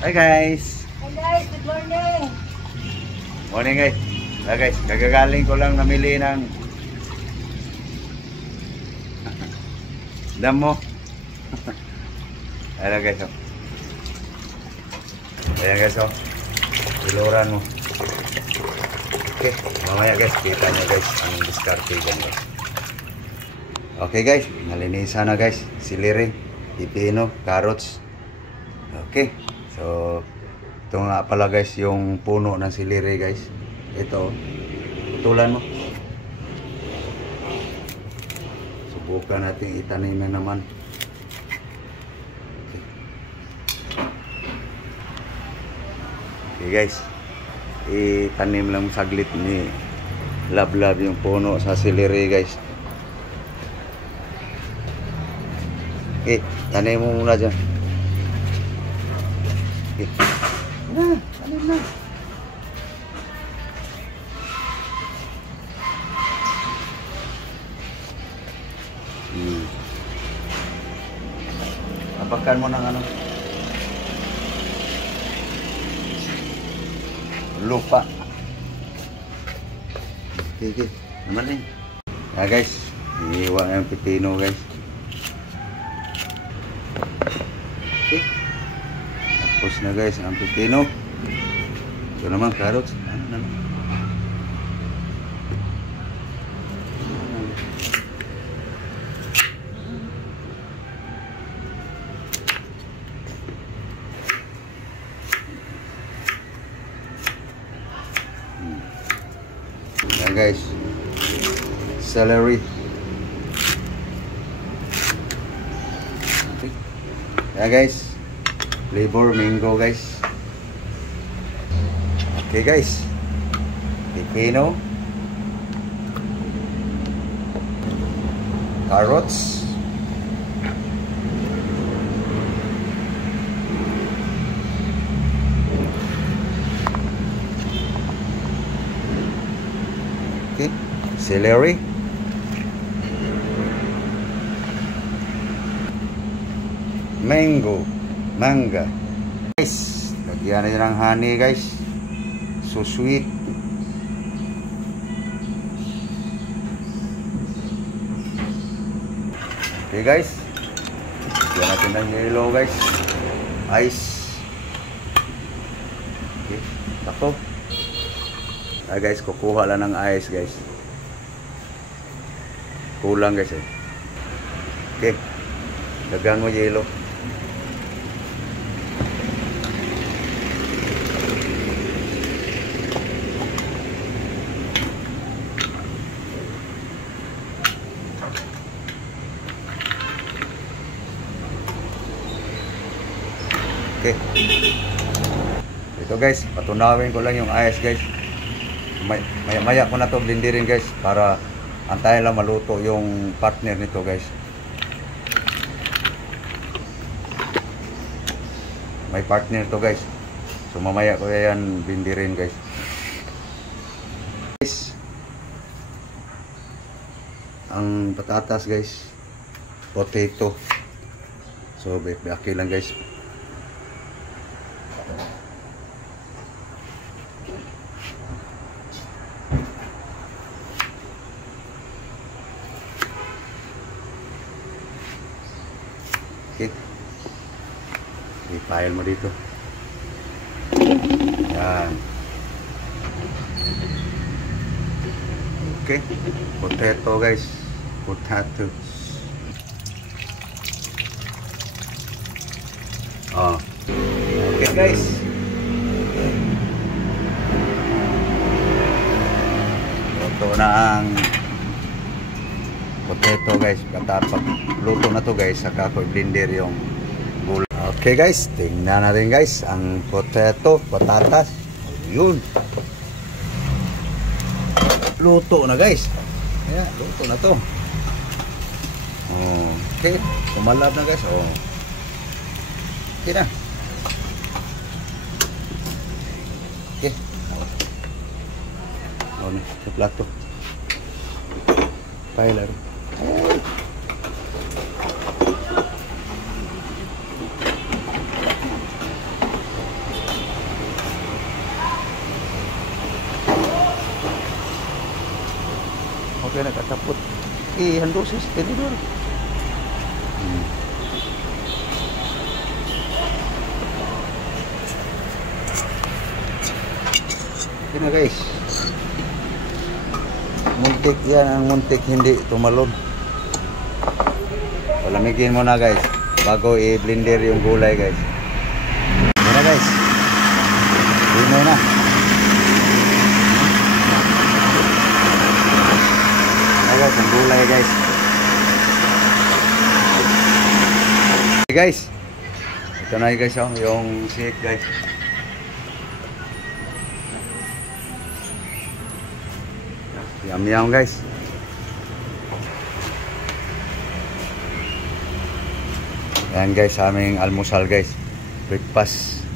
Hi guys! Hi guys, good morning! Morning guys! Guys, kagagaling ko lang namili ng damo. Ayan guys, oh. Ayan guys, oh. Iluran mo. Okay, mamaya guys, kita nyo guys ang diskarte dyan guys. Okay guys, nalinisan na guys. Siliring, pipino, carrots. Okay, so ito nga pala guys yung puno ng siliri guys. Ito, putulan mo. Subukan natin itanim na naman. Okay guys, itanim lang saglit ni Lablab yung puno sa siliri guys. Okay, tanim mo muna dyan. Okay. Tanim na. Apakan mo ng ano? Lupa. Okay. Naman rin. Guys, iiwan yung pipino guys. Okay. Tapos na guys ang pipino. Ito naman carrots. Ano naman? Ayan guys, celery. Okay. Ayan guys, flavor mango guys. Okay guys, pipino, carrots, okay, celery, manga guys. Lagyan na ng honey guys. So sweet. Okay guys, lagyan natin ng yellow guys. Ice. Okay, tako. Guys, kukuha lang ng ice guys. Kulang guys eh. Okay, lagyan mo yellow. Okay. Ito guys, patunawin ko lang yung ice guys. Maya ko na to blenderin guys para antayin lang maluto yung partner nito guys. May partner to guys. So mamaya ko yan blenderin guys. Guys, ang patatas guys, potato. So okay lang guys. Okay. I-file mo dito. Yan. Okay. Potato guys. Potatoes. Oh. Okay guys. Luto na ang potato guys. Pag luto na to guys, saka ko blender yung gulay. Okay guys, tingnan natin guys ang potato, patatas. Yun. Luto na guys. Ayan, luto na to. Okay, kumalab na guys. Okay na. Okay. Sa plato. Pailar. kaya nakatapot. Handusis, tinidor. Ito na guys. Muntik yan, ang muntik hindi tumalon. Palamigin mo na guys bago i-blender yung gulay guys. Ito na guys. Tingnan na. Ito guys, ang gulay guys. Okay guys. Ito na guys oh, yung sik guys. Yum guys. Yan guys, aming almusal guys. Breakfast.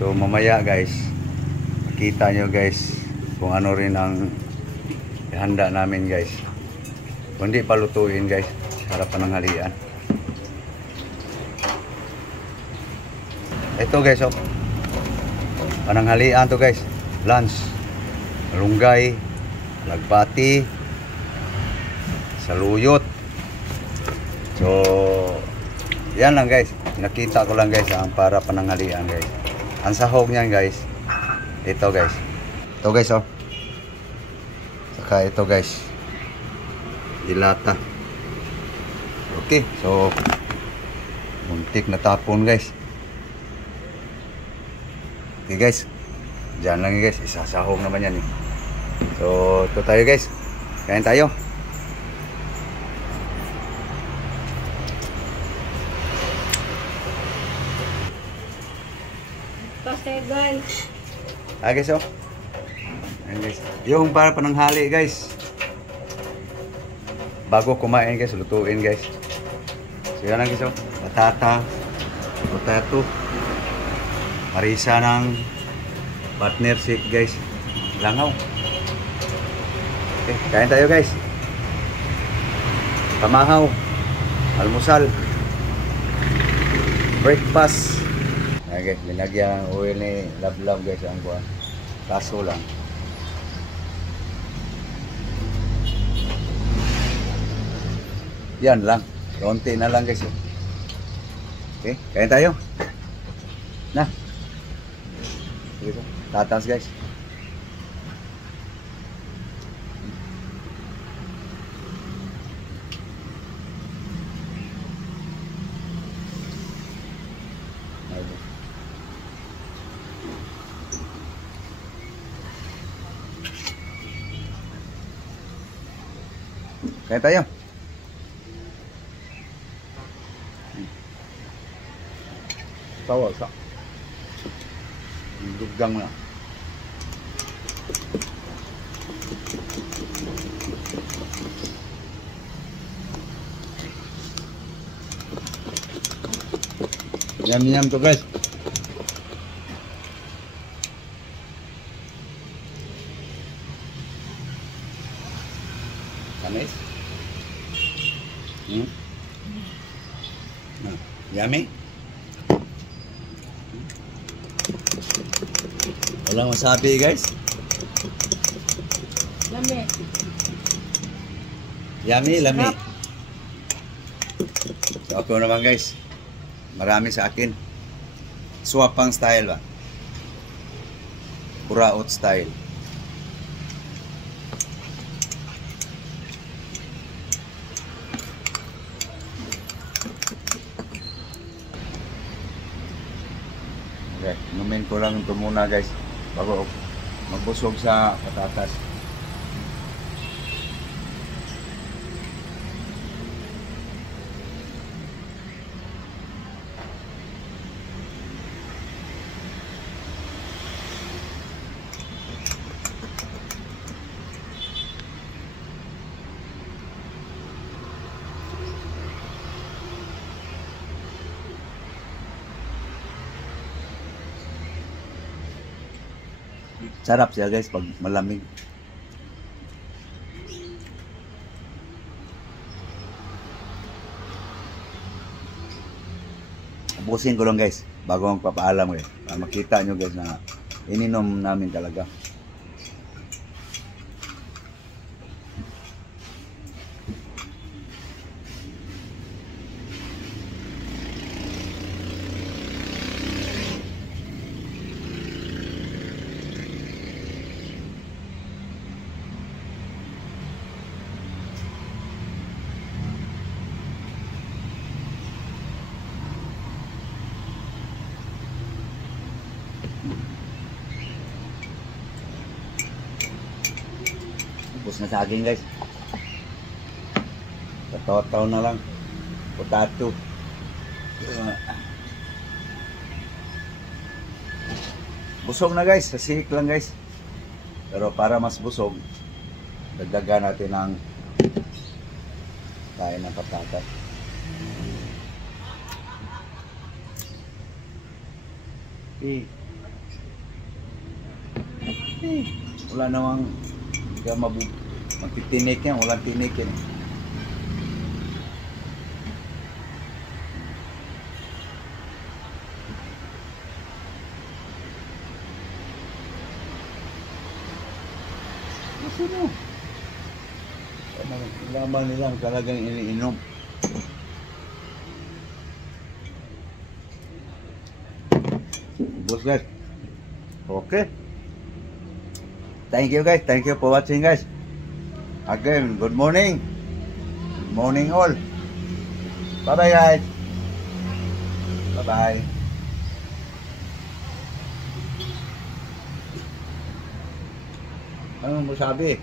So mamaya guys, makita nyo guys kung ano rin ang ihanda namin guys. Kung hindi palutuin guys, sarap pananghalian. Ito guys oh, pananghalian to guys. Lunch, malunggay, lagbati, saluyot. So yan lang guys, nakita ko lang guys ang para pananghalian guys. Ang sahog niyan guys, ito guys. Ito guys oh. Saka ito guys, dilata. Okay, so muntik na tapon guys. Okay guys, diyan lang guys, isasahog naman yan eh. So ito tayo guys, kain tayo. Pastel guys. Guys oh. Ayan guys. Yung para pananghali guys. Bago kumain guys, lutuin guys. So yan lang guys oh. Patata, potato, harisa ng partnership guys. Langaw. Okay, kain tayo guys. Pamahaw, almusal, breakfast. Okay, linagyan ang oil ni Love guys ang kuha. Kaso lang. Yan lang. Konti na lang guys. Okay, kain tayo. Na. Sige po. Tatas guys. Kain tayo. Tawa sa. Dugang na. Yum to guys. Kamis? Yummy? Walang wasabi guys. Lami. Yummy, lami. So ako naman guys, marami sa akin. Swapang style ba? Buraot style. Okay, inumin ko lang ito muna guys bago magbusog sa patatas. Sarap siya guys pag malamig. Ubusin ko lang guys bago magpapaalam guys. Para makita nyo guys na ininom namin talaga. Ubus na sa akin guys. Tataw na lang. Potato. Busog na guys, sasik lang guys. Pero para mas busog, dagdagan natin ng kain ng patatas. Wala namang magtitinik yan, walang tinik yan. Ano? Laman nilang talagang iniinom. Bos guys. Okay. Thank you guys. Thank you for watching guys. Again, good morning. Good morning all. Bye bye guys. Bye bye. Ano mo sabi?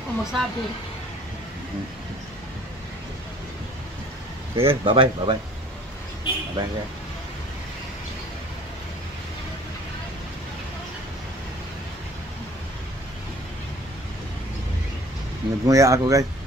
Ako masabi. Sige, bye bye. Bye bye. Bye bye guys. Nagmuya ako guys.